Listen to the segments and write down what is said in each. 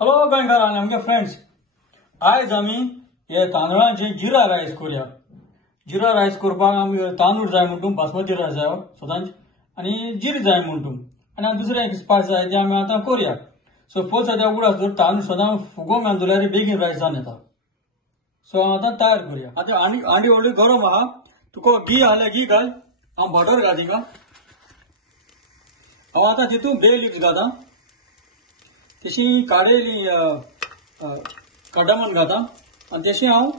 हॅलो गोंयकार आनी आमगे फ्रेंड्स, आयज आमी हे तांदळांचे जिरा रायस करूया. जिरा रायस करपाक आमगे तांदूळ जाय म्हणटून बासमती रायस जाय सदांच आनी जीर जाय म्हणटून आनी दुसरें एक स्पायस जाय ते आमी आतां करूया. सो फर्स्ट सद्या उगडास जर तांदूळ सदां फुगोवंक घालून बेगीन रायस जावन येता. सो हांव आतां तयार करूया. आतां आंडी व्हडली गरम आहा. तुका घी जाल्यार घी घाल. हांव बटर घाल तिका. हांव आतां तितून बे लिव्स घालता. तशी काडयली कार्डमम घालता आनी तशी हांव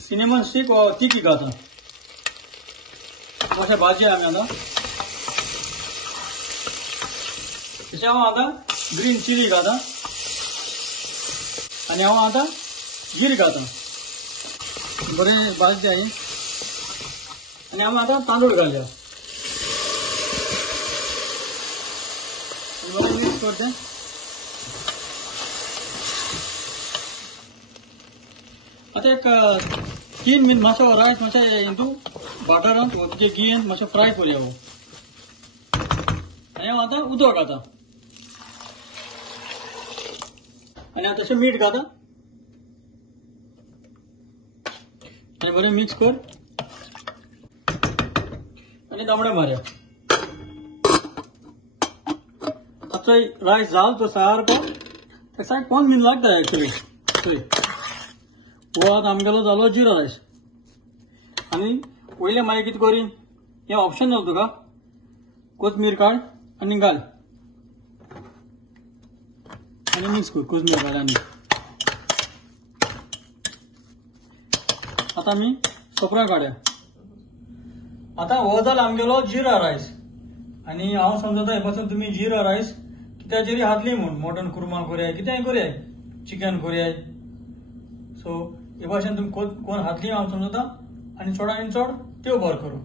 सिनेमन स्टीक तिकी घालता. अशें भाजी आमी आतां तशें हांव आतां ग्रीन चिली घालता आनी हांव आतां जीर घालता. बरें भाजता ही आनी हांव आतां तांदूळ घालया. बरें मिक्स करता. आता एक 3 मिनट मातसो रायस मातशें हितून बटरान म्हणजे घीन मातशें फ्राय करूया. आनी हांव आतां उदक घालता आनी हांव तशें मीठ घालता आनी बरें मिक्स कर आनी दामडे मारया. आतां रायस जालो तो सारको ताका 5 मिनट लागता एक्चुअली. हो आतां आमगेलो जालो जिरा रायस. आनी वयले मागीर कितें करी हें ऑप्शनल तुका. कोथमीर काड आनी घाल आनी मिक्स कर. कोथमीर घाल आनी आतां आमी सोपरा काडया. आतां हो जालो आमगेलो जिरा रायस. आनी हांव समजता हे पासून तुमी जिरा रायस कित्याचेरी हातली म्हूण मटन कुर्मा करया कितेंय करया चिकन करया. सो हे भाशेन तुमी कोण हातली हांव समजता आनी चड त्यो बरो करूं.